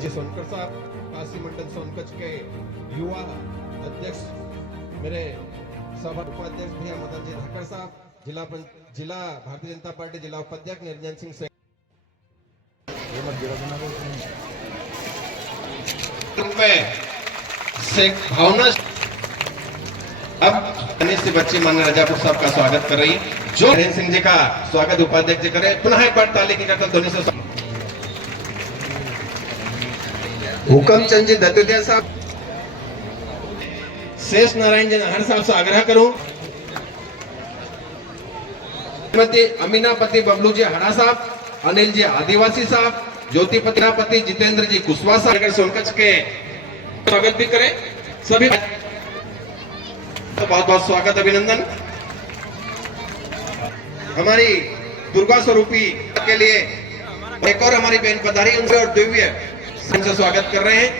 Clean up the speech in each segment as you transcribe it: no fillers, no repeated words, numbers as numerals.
जी सोनकर साहब, काशी मंडल सोनकच्छ के युवा अध्यक्ष मेरे सभा उपाध्यक्ष भैया मदन जी धाकर साहब, जिला भारतीय जनता पार्टी जिला उपाध्यक्ष निरंजन सिंह से भावना अब से बच्चे मान्य रजापुर साहब का स्वागत कर रही, जो नरेंद्र सिंह जी का स्वागत उपाध्यक्ष जी करे। पुनः एक बार ताली की करता ध्वनि से हुकमचंद जी दत्तुदिया साहब, शेष नारायण जी नाहर साहब से आग्रह करूं, श्रीमती अमीनापति बबलू जी हड़ा साहब, अनिल जी आदिवासी साहब, ज्योतिपति जितेंद्र जी कुशवाहा साहब सोनकच्छ के स्वागत भी करें। सभी तो बहुत बहुत स्वागत अभिनंदन। हमारी दुर्गा स्वरूपी के लिए एक और हमारी बहन पधारी, उनसे और दिव्य से स्वागत कर रहे हैं।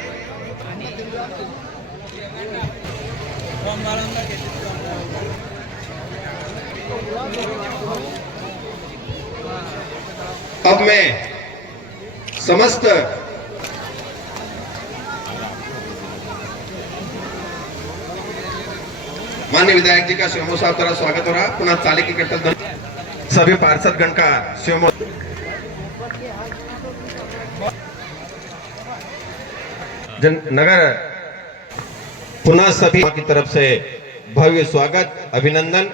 अब मैं समस्त माननीय विधायक जी का शिवमो साहब द्वारा स्वागत हो रहा, पुनः ताली की करता सभी पार्षदगण का शिवमो नगर पुनः सभी की तरफ से भव्य स्वागत अभिनंदन।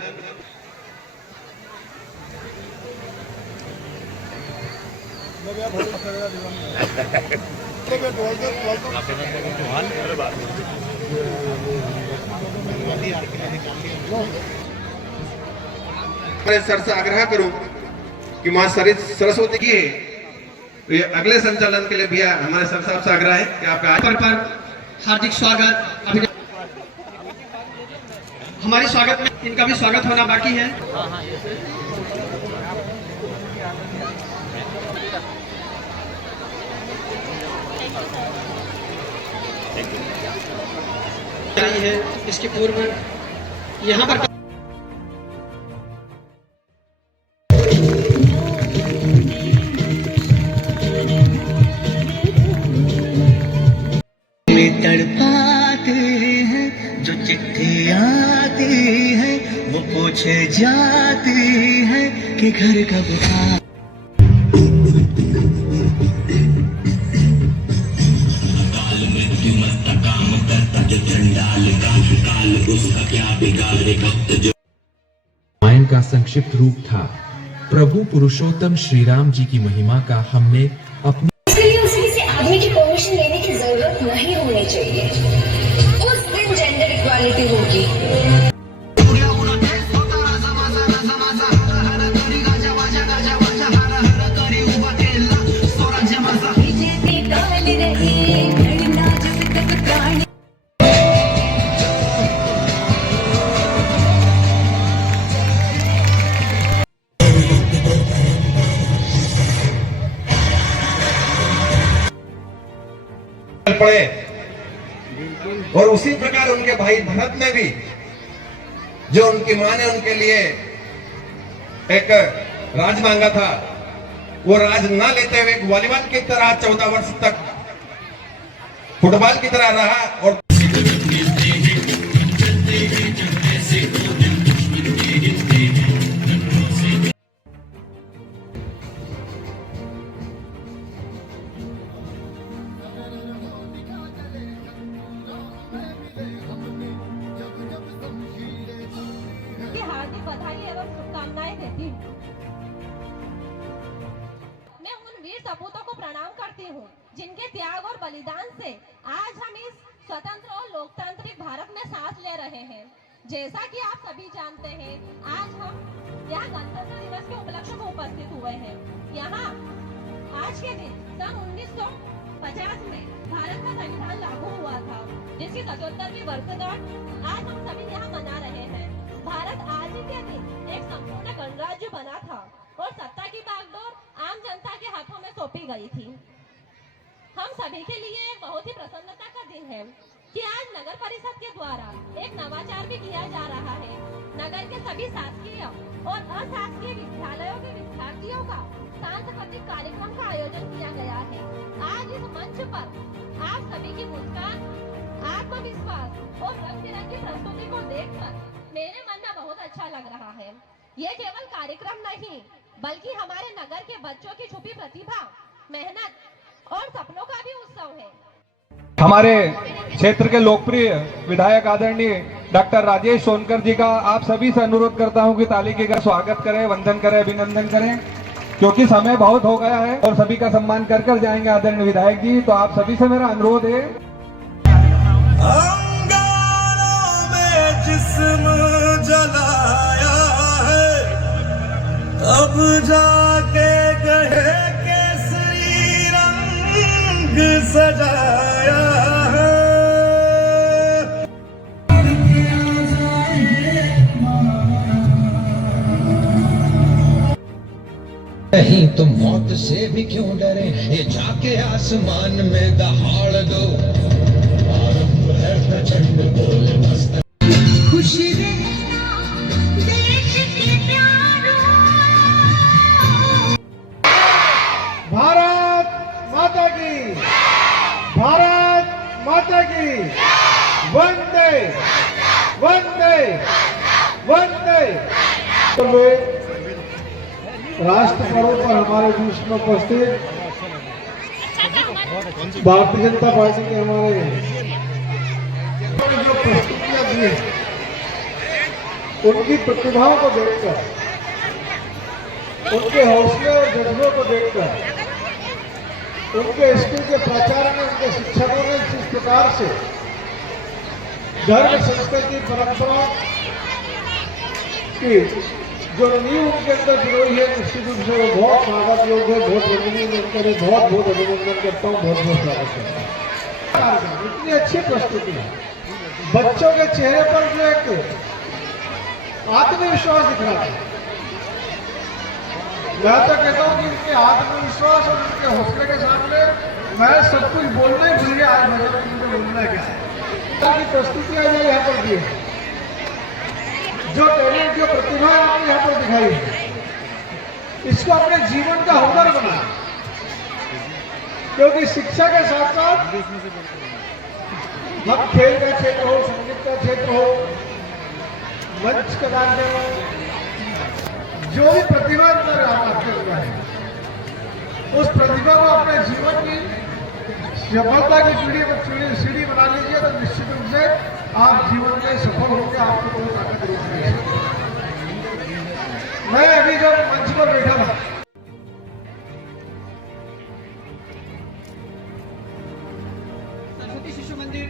सर से आग्रह करूं कि मां सरस्वती की ये अगले संचालन के लिए भैया हमारे सर साहब से आग्रह है कि आपका पर हार्दिक स्वागत। हमारे स्वागत में इनका भी स्वागत होना बाकी है। है इसके पूर्व यहाँ पर तड़पाते हैं जो चिट्ठी आती है, वो पूछे जाती है कि घर कब आ। रामायण का संक्षिप्त रूप था। प्रभु पुरुषोत्तम श्री राम जी की महिमा का हमने अपनी उसके से आदमी की परमिशन लेने की जरूरत नहीं होनी चाहिए। उस दिन जेंडर इक्वालिटी होगी। पड़े और उसी प्रकार उनके भाई भरत ने भी, जो उनकी मां ने उनके लिए एक राज मांगा था, वो राज ना लेते हुए वॉलीबॉल की तरह 14 वर्ष तक फुटबॉल की तरह रहा और हार्दिक बधाई एवं शुभकामनाएं देती हूँ। मैं उन वीर सपूतों को प्रणाम करती हूँ जिनके त्याग और बलिदान से आज हम इस स्वतंत्र और लोकतांत्रिक भारत में सांस ले रहे हैं। जैसा कि आप सभी जानते हैं, आज हम यहाँ गणतंत्र दिवस के उपलक्ष्य में उपस्थित हुए हैं। यहाँ आज के दिन सन 1950 में भारत का संविधान लागू हुआ था, जिसकी 77वीं वर्षगांठ आज हम सभी यहाँ मना रहे हैं। भारत आज ही के दिन एक संपूर्ण गणराज्य बना था और सत्ता की बागडोर आम जनता के हाथों में सौंपी गई थी। हम सभी के लिए एक बहुत ही प्रसन्नता का दिन है कि आज नगर परिषद के द्वारा एक नवाचार भी किया जा रहा है। नगर के सभी शासकीय और अशासकीय विद्यालयों के विद्यार्थियों का सांस्कृतिक कार्यक्रम का आयोजन किया गया है। आज इस मंच पर सभी की मुस्कान, आत्मविश्वास और रंग बिरंगी प्रस्तुति को देखकर मेरे मन में बहुत अच्छा लग रहा है। ये केवल कार्यक्रम नहीं बल्कि हमारे नगर के बच्चों की छुपी प्रतिभा, मेहनत और सपनों का भी उत्सव है। हमारे क्षेत्र के लोकप्रिय विधायक आदरणीय डॉक्टर राजेश सोनकर जी का आप सभी से अनुरोध करता हूं कि ताली के स्वागत करें, वंदन करें, अभिनंदन करें, क्योंकि समय बहुत हो गया है और सभी का सम्मान कर कर जाएंगे आदरणीय विधायक जी। तो आप सभी से मेरा अनुरोध है। अंगारों में जिस्म जलाया है, अब जाके कहे केसरी रंग सजाया है। नहीं तो मौत से भी क्यों डरे, ये जाके आसमान में दहाड़ दो। आरंभ है प्रचंड बोल मस्त। खुशी रहना देश के प्यारों। भारत माता की, भारत माता की, वंदे वंदे वंदे। राष्ट्र पर्व पर हमारे बीच में उपस्थित भारतीय जनता पार्टी के हमारे जो प्रस्तुतियां दी हैं, उनकी प्रतिभाओं को देखकर, उनके हौसले और जज्बों को देखकर, उनके स्कूल के प्राचार्य ने, उनके शिक्षकों ने जिस प्रकार से धर्म, संस्कृति, परंपरा की जो नींव उनके अंदर पिरोई है, निश्चित रूप से वो बहुत स्वागत योग्य है। बहुत वंदनीय, उनके लिए बहुत बहुत अभिनंदन करता हूँ, बहुत बहुत स्वागत करता हूँ। इतनी अच्छी प्रस्तुति है, बच्चों के चेहरे पर जो एक आत्मविश्वास दिख रहा है। मैं तो कहता हूँ कि इनके आत्मविश्वास और इनके हौसले के सामने मैं सब कुछ बोलना ही भूल गया। आज मुझे बोलना है क्या की प्रस्तुतियां यहाँ पर दी है, जो टैलेंट, जो प्रतिभा आपने यहाँ पर दिखाई है, इसको अपने जीवन का हुनर बनाए, क्योंकि शिक्षा के साथ साथ हम खेल का क्षेत्र हो, संगीत का क्षेत्र हो, मंच का कार्य हो, जो भी प्रतिभा अंदर आपके अंदर है, उस प्रतिभा को अपने जीवन की सफलता की सीढ़ी बना लीजिए, तो निश्चित रूप से आप जीवन में सफल होंगे। आपको कोई ताकत नहीं है। मैं अभी जब मंच पर बैठा था, सरस्वती शिशु मंदिर